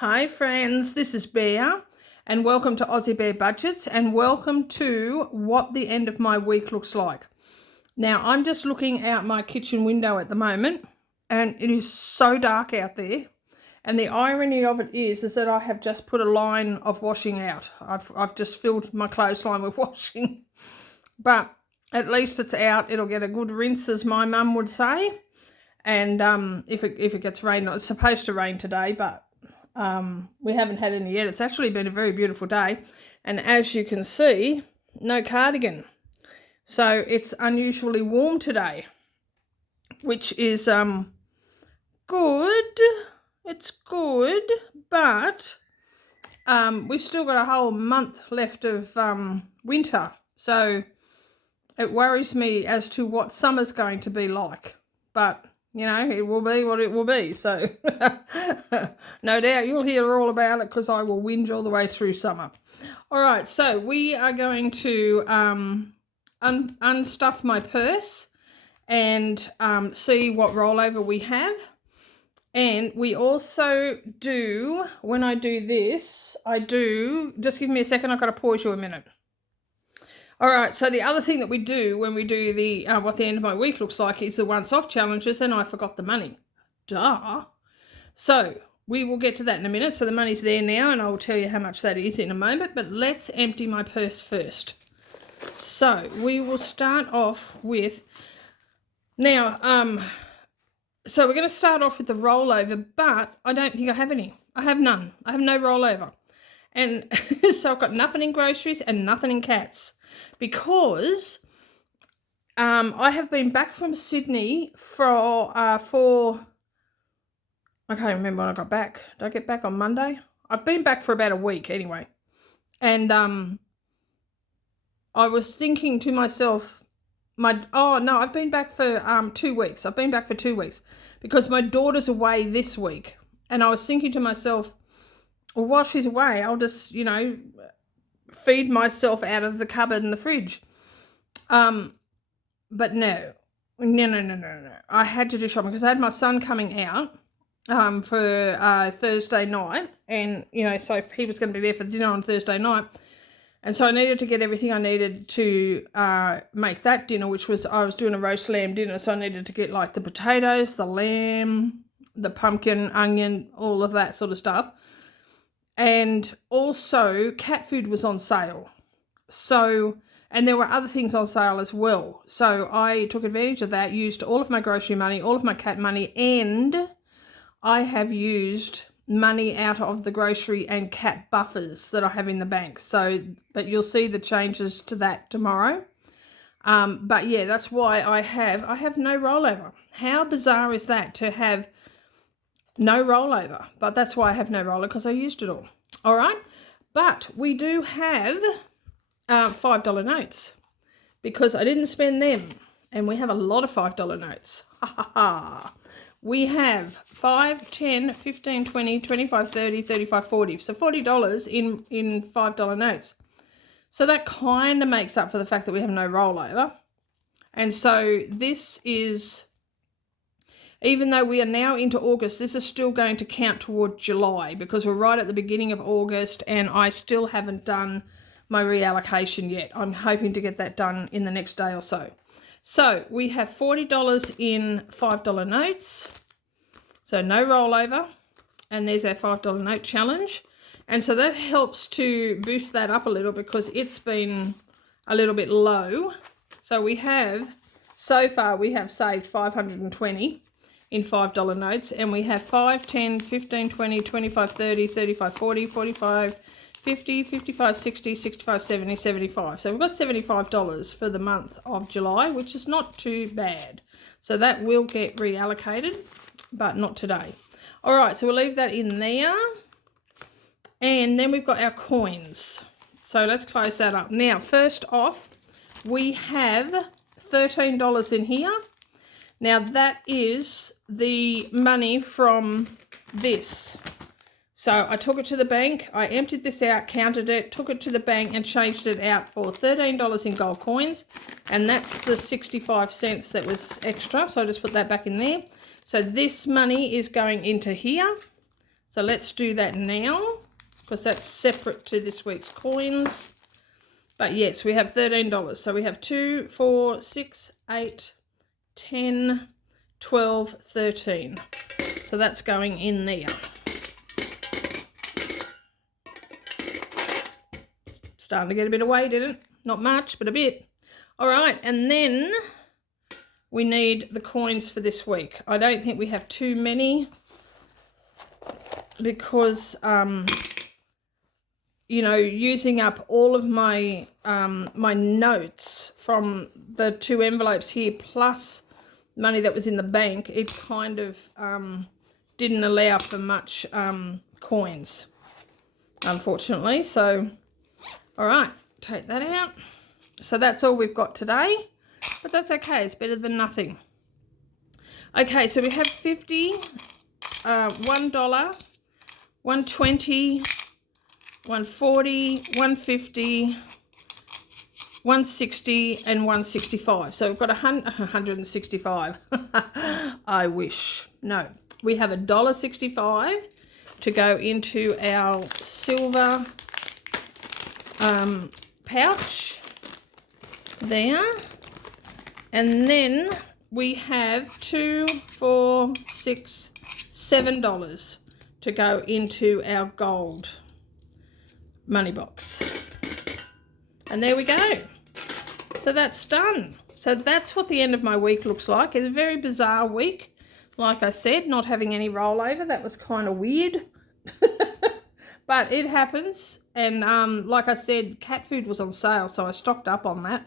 Hi friends, this is Bear and welcome to Aussie Bear Budgets and welcome to what the end of my week looks like. Now I'm just looking out my kitchen window at the moment and it is so dark out there, and the irony of it is that I have just put a line of washing out. I've just filled my clothesline with washing, but at least it's out. It'll get a good rinse, as my mum would say, and if it gets rain, it's supposed to rain today, but we haven't had any yet. It's actually been a very beautiful day, and as you can see, no cardigan, so it's unusually warm today, which is good. It's good, but we've still got a whole month left of winter, so it worries me as to what summer's going to be like, but you know, it will be what it will be. So no doubt you'll hear all about it because I will whinge all the way through summer. All right, so we are going to unstuff my purse and see what rollover we have. And we also do, when I do this, just give me a second, I've got to pause you a minute. All right, so the other thing that we do when we do the what the end of my week looks like is the once-off challenges, and I forgot the money. Duh. So we will get to that in a minute. So the money's there now, and I will tell you how much that is in a moment, but let's empty my purse first. So we will start off with, now, so we're going to start off with the rollover, but I don't think I have any. I have none. I have no rollover. And so I've got nothing in groceries and nothing in cats, because I have been back from Sydney for I can't remember when I got back. Did I get back on Monday? I've been back for about a week anyway. And I was thinking to myself, I've been back for 2 weeks. I've been back for 2 weeks because my daughter's away this week. And I was thinking to myself, well, while she's away, I'll just, feed myself out of the cupboard and the fridge. But no. I had to do shopping because I had my son coming out for Thursday night, and, so he was going to be there for dinner on Thursday night. And so I needed to get everything I needed to make that dinner, I was doing a roast lamb dinner, so I needed to get like the potatoes, the lamb, the pumpkin, onion, all of that sort of stuff. And also cat food was on sale. So, and there were other things on sale as well. So I took advantage of that, used all of my grocery money, all of my cat money, and I have used money out of the grocery and cat buffers that I have in the bank. So, but you'll see the changes to that tomorrow. But yeah, that's why I have no rollover. How bizarre is that, to have no rollover? But that's why I have no rollover, because I used it all. All right, but we do have $5 notes because I didn't spend them, and we have a lot of $5 notes. Ha ha ha. We have 5, 10, 15, 20, 25, 30, 35, 40. So $40 in $5 notes. So that kind of makes up for the fact that we have no rollover. And so this is, even though we are now into August, this is still going to count toward July because we're right at the beginning of August and I still haven't done my reallocation yet. I'm hoping to get that done in the next day or so. So we have $40 in $5 notes, so no rollover, and there's our $5 note challenge. And so that helps to boost that up a little because it's been a little bit low. So so far we have saved $520 in $5 notes, and we have 5, 10, 15, 20, 25, 30, 35, 40, 45, 50, 55, 60, 65, 70, 75. So we've got $75 for the month of July, which is not too bad. So that will get reallocated, but not today. All right, so we'll leave that in there. And then we've got our coins. So let's close that up. Now, first off, we have $13 in here. Now, that is the money from this. So I took it to the bank, I emptied this out, counted it, took it to the bank and changed it out for $13 in gold coins. And that's the 65 cents that was extra. So I just put that back in there. So this money is going into here. So let's do that now, because that's separate to this week's coins. But yes, we have $13. So we have 2, 4, 6, 8, 10, 12, 13. So that's going in there. Starting to get a bit of weight in it. Not much, but a bit. All right, and then we need the coins for this week. I don't think we have too many because, you know, using up all of my my notes from the 2 envelopes here plus money that was in the bank, it kind of didn't allow for much coins, unfortunately. So, all right, take that out. So that's all we've got today, but that's okay. It's better than nothing. Okay, so we have 50, $1, 120, 140, 150, 160, and 165. So we've got 165. I wish. No, we have $1.65 to go into our silver pouch there. And then we have $2, $4, $6, $7 to go into our gold money box. And there we go. So that's done. So that's what the end of my week looks like. It's a very bizarre week. Like I said, not having any rollover, that was kind of weird. But it happens. And like I said, cat food was on sale, so I stocked up on that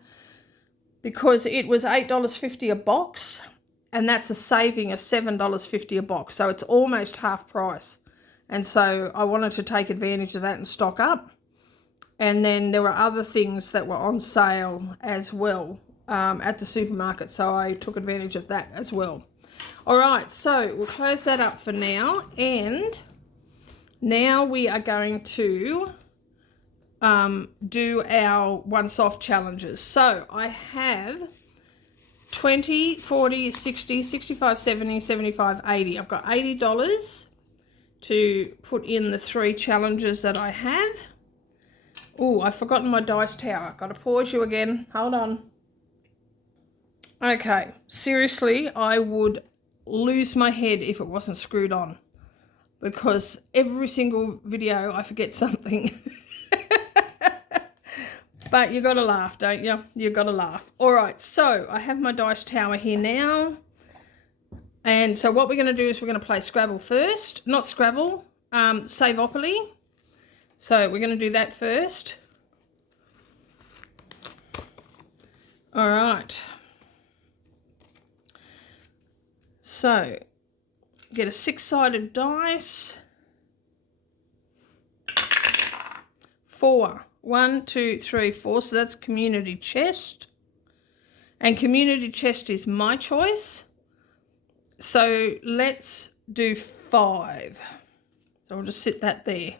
because it was $8.50 a box, and that's a saving of $7.50 a box. So it's almost half price. And so I wanted to take advantage of that and stock up. And then there were other things that were on sale as well at the supermarket. So I took advantage of that as well. All right, so we'll close that up for now. And now we are going to do our one-soft challenges. So I have 20, 40, 60, 65, 70, 75, 80. I've got $80 to put in the 3 challenges that I have. Oh, I've forgotten my dice tower. Got to pause you again. Hold on. Okay, seriously, I would lose my head if it wasn't screwed on, because every single video I forget something. But you got to laugh, don't you? You got to laugh. All right, so I have my dice tower here now. And so what we're going to do is we're going to play Scrabble first. Not Scrabble, Savopoly. So we're going to do that first. All right. So get a 6-sided dice. 4. 1, 2, 3, 4. So that's community chest. And community chest is my choice. So let's do 5. So I'll just sit that there.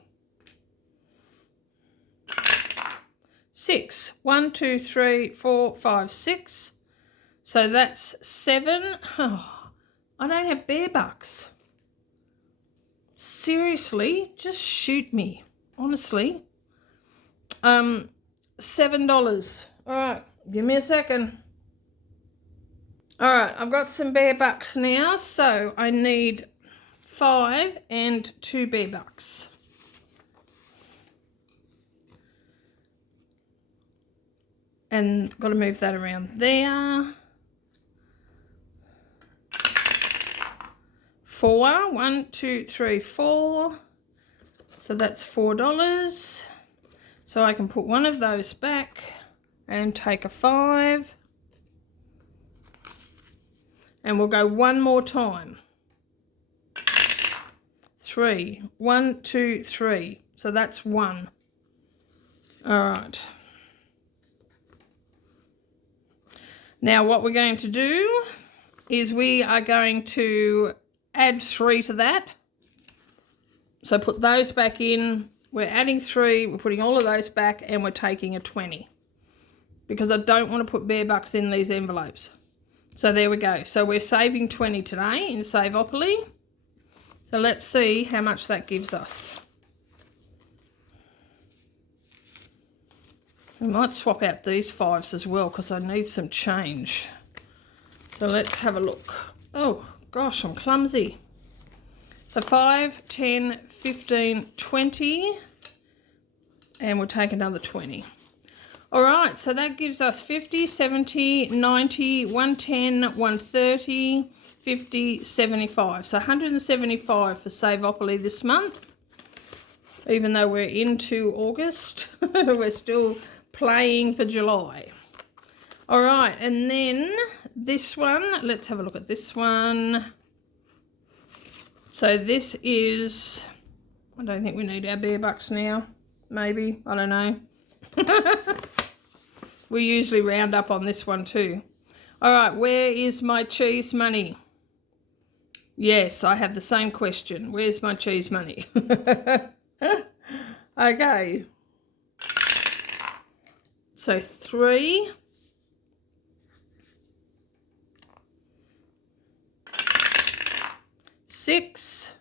6. 1, 2, 3, 4, 5, 6. So that's 7. Oh, I don't have bear bucks. Seriously, just shoot me. Honestly. $7. All right, give me a second. All right, I've got some bear bucks now, so I need 5 and 2 bear bucks. And got to move that around there. 4. 1, 2, 3, 4. So that's $4. So I can put one of those back and take a 5. And we'll go one more time. 3. 1, 2, 3. So that's 1. All right. Now what we're going to do is we are going to add 3 to that. So put those back in. We're adding 3. We're putting all of those back, and we're taking a 20. Because I don't want to put bear bucks in these envelopes. So there we go. So we're saving 20 today in Savopoly. So let's see how much that gives us. I might swap out these 5s as well because I need some change. So let's have a look. Oh, gosh, I'm clumsy. So 5, 10, 15, 20, and we'll take another 20. All right, so that gives us 50, 70, 90, 110, 130, 50, 75. So 175 for Saveopoly this month. Even though we're into August, we're still playing for July. All right, and then this one, let's have a look at this one. So this is, I don't think we need our bear bucks now. Maybe, I don't know. We usually round up on this one too. All right, where is my cheese money? Yes, I have the same question. Where's my cheese money? Okay. So 3. 6.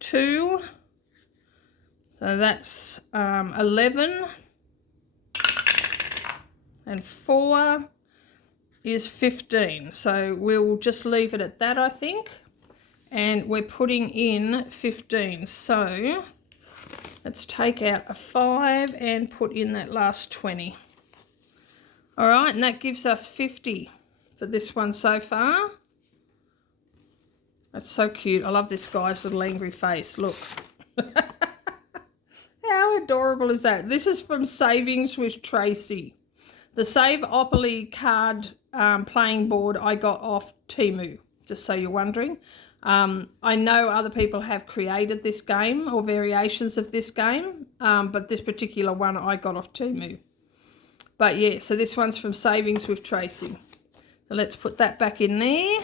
2. So that's 11. And 4 is 15. So we'll just leave it at that, I think. And we're putting in 15. So let's take out a 5 and put in that last 20. All right, and that gives us 50 for this one so far. That's so cute. I love this guy's little angry face. Look. How adorable is that? This is from Savings with Tracy. The Saveopoly card playing board I got off Temu, just so you're wondering. I know other people have created this game or variations of this game, but this particular one I got off Temu. But yeah, so this one's from Savings with Tracy. So let's put that back in there.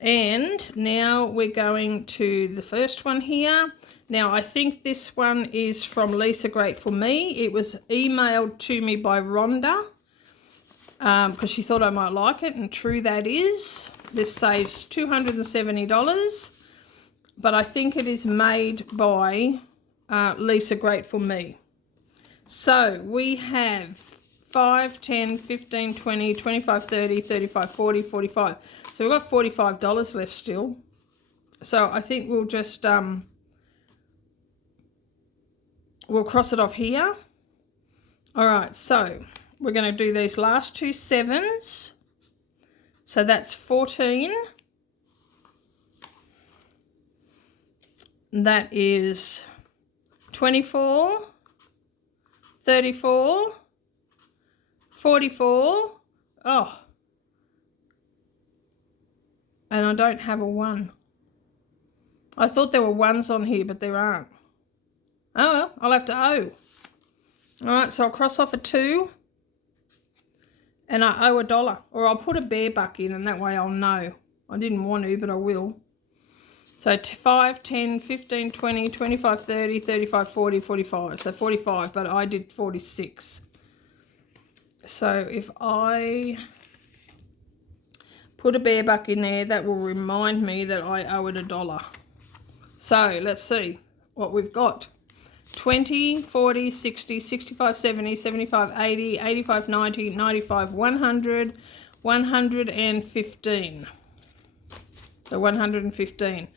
And now we're going to the first one here. Now, I think this one is from Lisa Grateful Me. It was emailed to me by Rhonda because she thought I might like it, and true that is. This saves $270, but I think it is made by Lisa Grateful Me. So we have 5, 10, 15, 20, 25, 30, 35, 40, 45. So we've got $45 left still. So I think we'll just, we'll cross it off here. All right, so we're going to do these last 2 7s. So that's 14. That is 24, 34, 44. Oh. And I don't have a 1. I thought there were 1s on here, but there aren't. Oh, well, I'll have to owe. All right, so I'll cross off a 2. And I owe $1. Or I'll put a bear buck in, and that way I'll know. I didn't want to, but I will. So 5, 10, 15, 20, 25, 30, 35, 40, 45. So 45, but I did 46. So if I put a bear buck in there, that will remind me that I owe it $1. So let's see what we've got. 20, 40, 60, 65, 70, 75, 80, 85, 90, 95, 100, 115. So 115.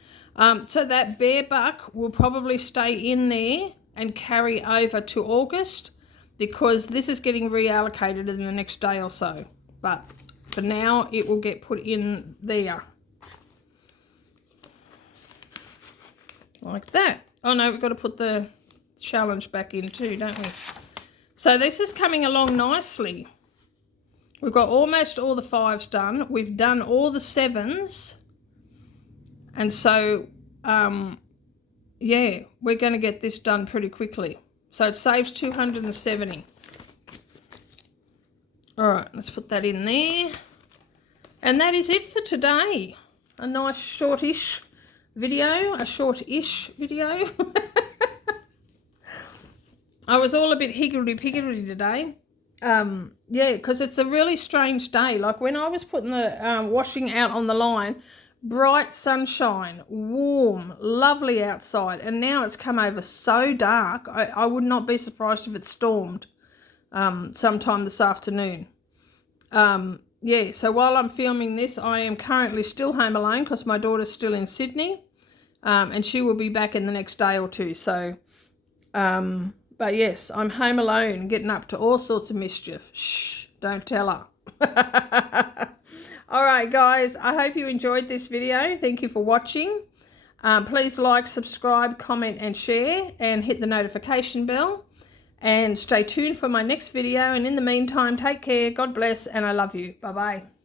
So that bear buck will probably stay in there and carry over to August because this is getting reallocated in the next day or so. But for now, it will get put in there. Like that. Oh no, we've got to put the challenge back in too, don't we? So this is coming along nicely. We've got almost all the 5s done. We've done all the 7s. And so, yeah, we're going to get this done pretty quickly. So it saves $270. All right, let's put that in there. And that is it for today. A nice shortish video, a short-ish video. I was all a bit higgledy-piggledy today. Yeah, because it's a really strange day. Like when I was putting the washing out on the line, bright sunshine, warm, lovely outside, and now it's come over so dark. I would not be surprised if it stormed sometime this afternoon. Yeah, so while I'm filming this, I am currently still home alone because my daughter's still in Sydney, and she will be back in the next day or two. So, but yes, I'm home alone, getting up to all sorts of mischief. Shh, don't tell her. All right, guys, I hope you enjoyed this video. Thank you for watching. Please like, subscribe, comment, and share, and hit the notification bell. And stay tuned for my next video. And in the meantime, take care, God bless, and I love you. Bye-bye.